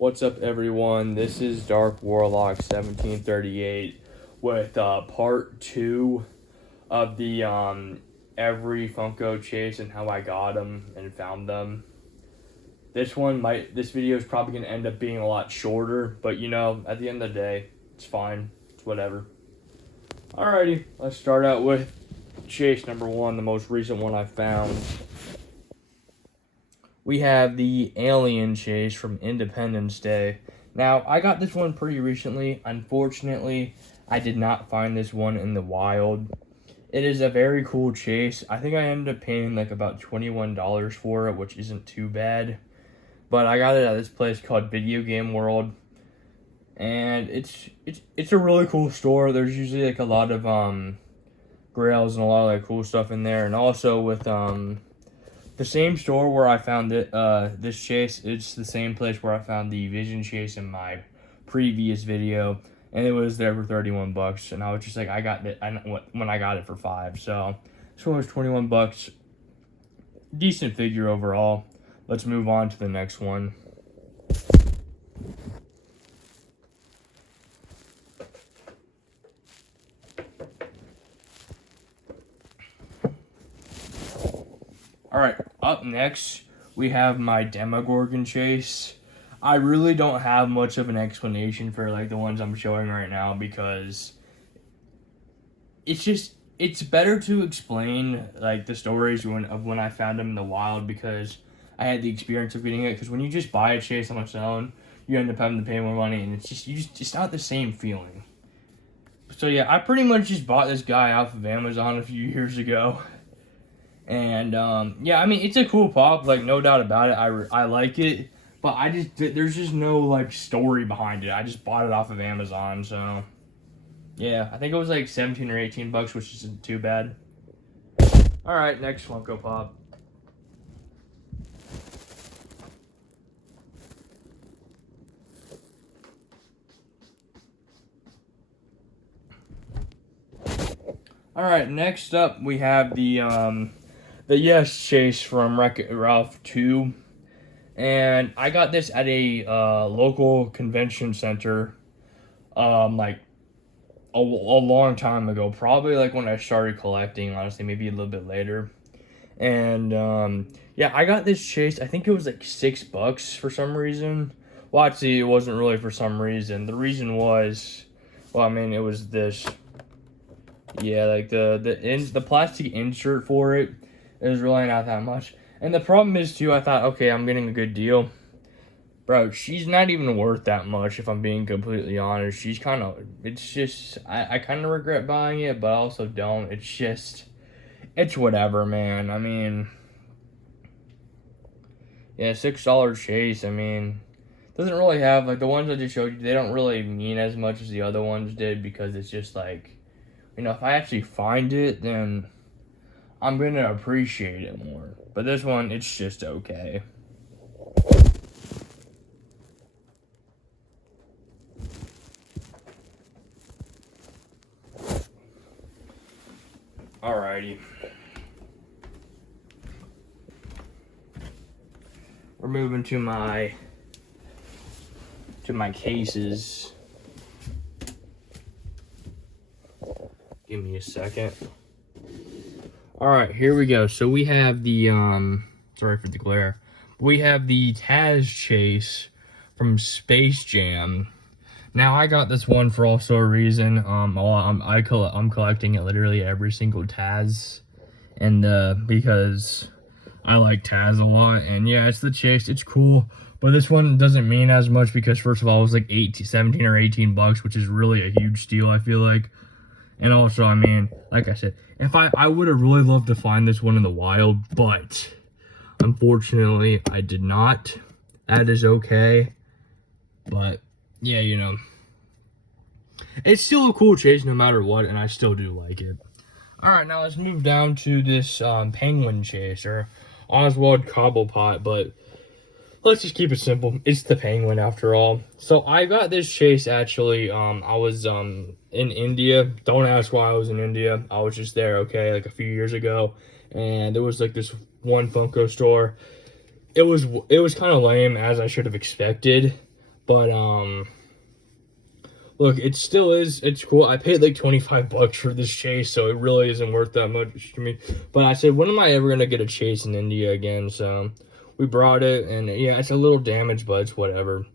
What's up, everyone? This is Dark Warlock 1738 with part 2 of the every Funko chase and how I got them and found them. This video is probably gonna end up being a lot shorter, but at the end of the day, it's fine. It's whatever. Alrighty, let's start out with chase number 1, the most recent one I found. We have the Alien chase from Independence Day. Now, I got this one pretty recently. Unfortunately, I did not find this one in the wild. It is a very cool chase. I think I ended up paying like about $21 for it, which isn't too bad. But I got it at this place called Video Game World. And it's a really cool store. There's usually like a lot of grails and a lot of like cool stuff in there. And also with the same store where I found this chase, it's the same place where I found the Vision chase in my previous video, and it was there for 31 bucks. And I was just like, I got it when I got it for $5. So this one was 21 bucks. Decent figure overall. Let's move on to the next one. Alright, up next, we have my Demogorgon chase. I really don't have much of an explanation for like the ones I'm showing right now because it's better to explain like the stories when I found them in the wild, because I had the experience of getting it. Because when you just buy a chase on its own, you end up having to pay more money, and it's not the same feeling. So yeah, I pretty much just bought this guy off of Amazon a few years ago. And, yeah, I mean, it's a cool pop, like, no doubt about it. I like it, but there's just no, like, story behind it. I just bought it off of Amazon, so, yeah. I think it was, like, 17 or 18 bucks, which isn't too bad. Alright, next Funko Pop. Alright, next up, we have the Yes chase from Wreck-It Ralph 2. And I got this at a local convention center, like a long time ago. Probably like when I started collecting, honestly, maybe a little bit later. And yeah, I got this chase. I think it was like $6 for some reason. Well, actually, it wasn't really for some reason. The reason was, well, I mean, it was this. Yeah, like the plastic insert for it. It was really not that much. And the problem is, too, I thought, okay, I'm getting a good deal. Bro, she's not even worth that much, if I'm being completely honest. She's kind of, it's just, I kind of regret buying it, but I also don't. It's just, it's whatever, man. I mean, yeah, $6 chase, I mean, doesn't really have, like, the ones I just showed you, they don't really mean as much as the other ones did, because it's just, like, if I actually find it, then I'm going to appreciate it more. But this one, it's just okay. Alrighty. We're moving to my cases. Give me a second. Alright, here we go. So we have the, sorry for the glare. We have the Taz chase from Space Jam. Now, I got this one for also a reason. I'm collecting it literally every single Taz. And, because I like Taz a lot. And yeah, it's the chase. It's cool. But this one doesn't mean as much because, first of all, it was like 17 or 18 bucks, which is really a huge steal, I feel like. And also, I mean, like I said, if I would have really loved to find this one in the wild, but unfortunately, I did not. That is okay. But, yeah, it's still a cool chase no matter what, and I still do like it. Alright, now let's move down to this penguin chase, or Oswald Cobblepot, but let's just keep it simple. It's the penguin after all. So I got this chase actually, I was in India. Don't ask why I was in India. I was just there, okay, like a few years ago. And there was like this one Funko store. It was kind of lame, as I should have expected. But look, it still is. It's cool. I paid like $25 for this chase, so it really isn't worth that much to me. But I said, when am I ever gonna get a chase in India again? So we brought it, and yeah, it's a little damaged, but it's whatever.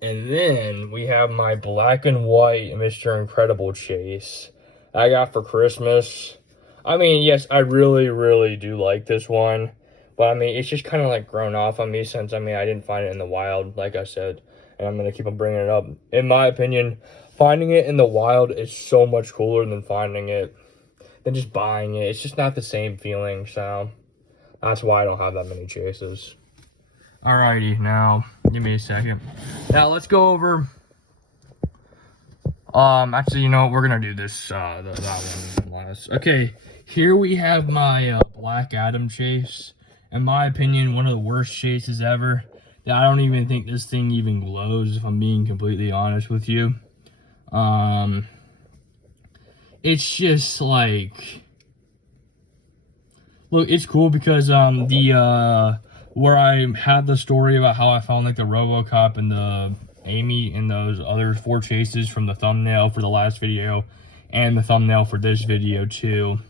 And then we have my black and white Mr. Incredible chase I got for Christmas. I mean, yes, I really, really do like this one. But, I mean, it's just kind of, like, grown off on me since, I mean, I didn't find it in the wild, like I said. And I'm going to keep on bringing it up. In my opinion, finding it in the wild is so much cooler than finding it, than just buying it. It's just not the same feeling, so that's why I don't have that many chases. Alrighty, now, give me a second. Now, let's go over... actually, you know, we're gonna do this, that one last. Okay, here we have my, Black Adam chase. In my opinion, one of the worst chases ever. I don't even think this thing even glows, if I'm being completely honest with you. It's just, like... Look, it's cool because, where I had the story about how I found, like, the RoboCop and the Amy and those other 4 chases from the thumbnail for the last video and the thumbnail for this video too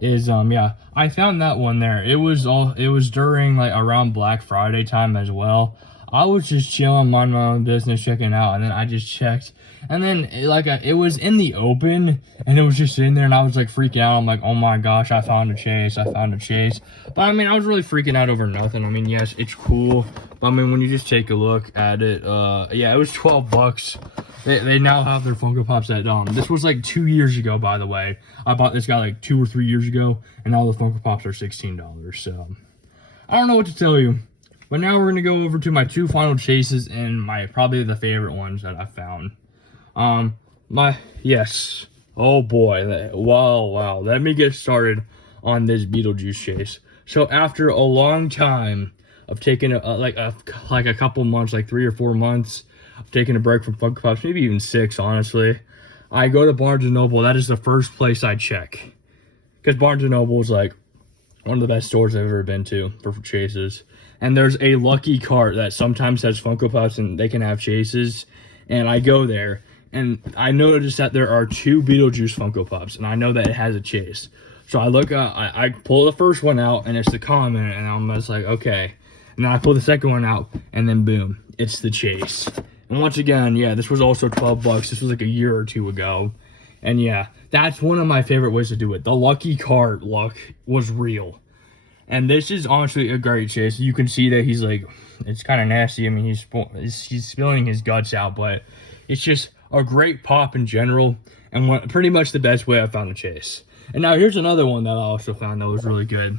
is yeah, I found that one there. It was during like around Black Friday time as well. I was just chilling, minding my own business, checking out, and then I just checked, and then it was in the open, and it was just sitting there, and I was like freaking out. I'm like, oh my gosh, I found a chase, But I mean, I was really freaking out over nothing. I mean, yes, it's cool, but I mean, when you just take a look at it, yeah, it was $12. They now have their Funko Pops at this was like 2 years ago, by the way. I bought this guy like 2 or 3 years ago, and now the Funko Pops are $16. So I don't know what to tell you. But now we're going to go over to my 2 final chases and probably the favorite ones that I found. Yes. Oh boy. Wow. Let me get started on this Beetlejuice chase. So after a long time of taking like a couple months, like 3 or 4 months of taking a break from Funko Pops, maybe even 6, honestly, I go to Barnes & Noble. That is the first place I check. Because Barnes & Noble is like one of the best stores I've ever been to for chases. And there's a lucky cart that sometimes has Funko Pops and they can have chases. And I go there, and I noticed that there are 2 Beetlejuice Funko Pops, and I know that it has a chase. So I look, I pull the first one out, and it's the comment, and I'm just like, okay. And then I pull the second one out, and then boom, it's the chase. And once again, yeah, this was also $12. This was like a year or 2 ago. And yeah, that's one of my favorite ways to do it. The lucky cart luck was real. And this is honestly a great chase. You can see that he's like, it's kind of nasty. I mean, he's spilling his guts out, but it's just a great pop in general, and pretty much the best way I found the chase. And now here's another one that I also found that was really good.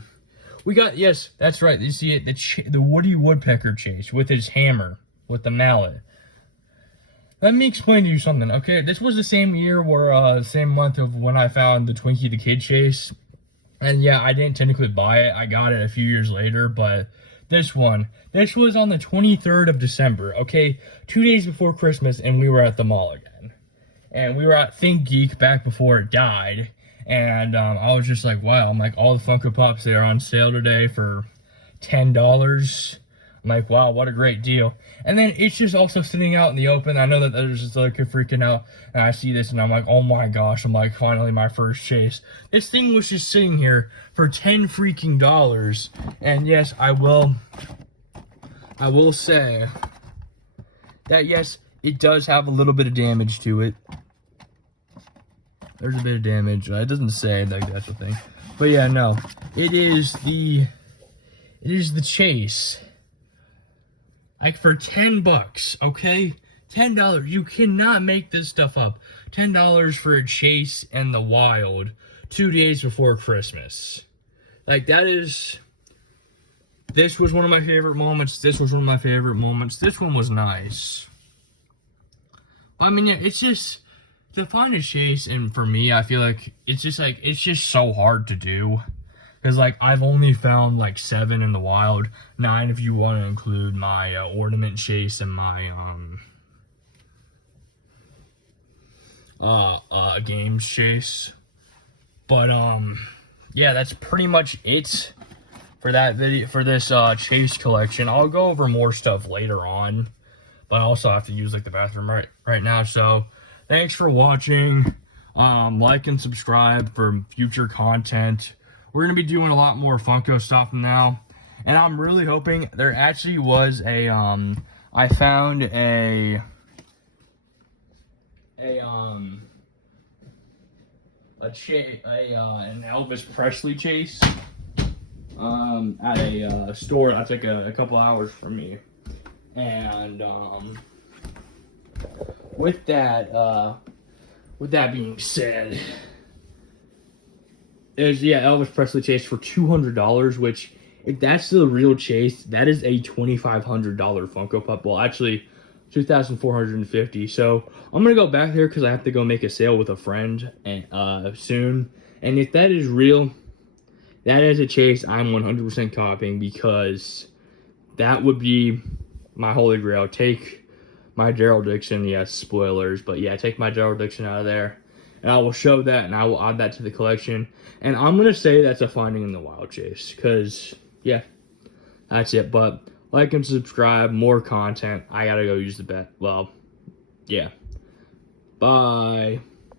We got, yes, that's right. You see it, the Woody Woodpecker chase with his hammer, with the mallet. Let me explain to you something, okay? This was the same year where, same month of when I found the Twinkie the Kid chase. And yeah, I didn't technically buy it. I got it a few years later, but this was on the 23rd of December, okay? 2 days before Christmas, and we were at the mall again. And we were at Think Geek back before it died. And I was just like, wow, I'm like, all the Funko Pops, they are on sale today for $10. I'm like, wow, what a great deal. And then it's just also sitting out in the open. I know that there's just like a freaking out, and I see this and I'm like, oh my gosh, I'm like, finally my first chase. This thing was just sitting here for $10 freaking dollars. And yes, I will say that yes, it does have a little bit of damage to it. There's a bit of damage. It doesn't say like that's the thing. But yeah, no. It is the chase. Like for $10, okay? $10. You cannot make this stuff up. $10 for a chase in the wild 2 days before Christmas. Like that is... This was one of my favorite moments. This was one of my favorite moments. This one was nice. I mean, yeah, it's just... To find a chase, and for me, I feel like it's just so hard to do. Because, like, I've only found, like, 7 in the wild. 9 if you want to include my ornament chase and my, games chase. But, yeah, that's pretty much it for that video, for this, chase collection. I'll go over more stuff later on. but I also have to use like the bathroom right now. So thanks for watching. Like and subscribe for future content. We're gonna be doing a lot more Funko stuff now, and I'm really hoping there actually was a I found an Elvis Presley chase at a store that's like a couple hours from me, and with that being said, there's Elvis Presley chase for $200, which if that's the real chase, that is a $2,500 Funko Pop. Well, actually, 2,450. So I'm gonna go back there because I have to go make a sale with a friend and soon. And if that is real, that is a chase I'm 100% copying, because that would be my holy grail. Take my Gerald Dixon, yes, spoilers, but yeah, take my Gerald Dixon out of there, and I will show that, and I will add that to the collection. And I'm gonna say that's a Finding in the Wild chase, because yeah, that's it. But like and subscribe, more content. I gotta go use the bet. Well, yeah. Bye.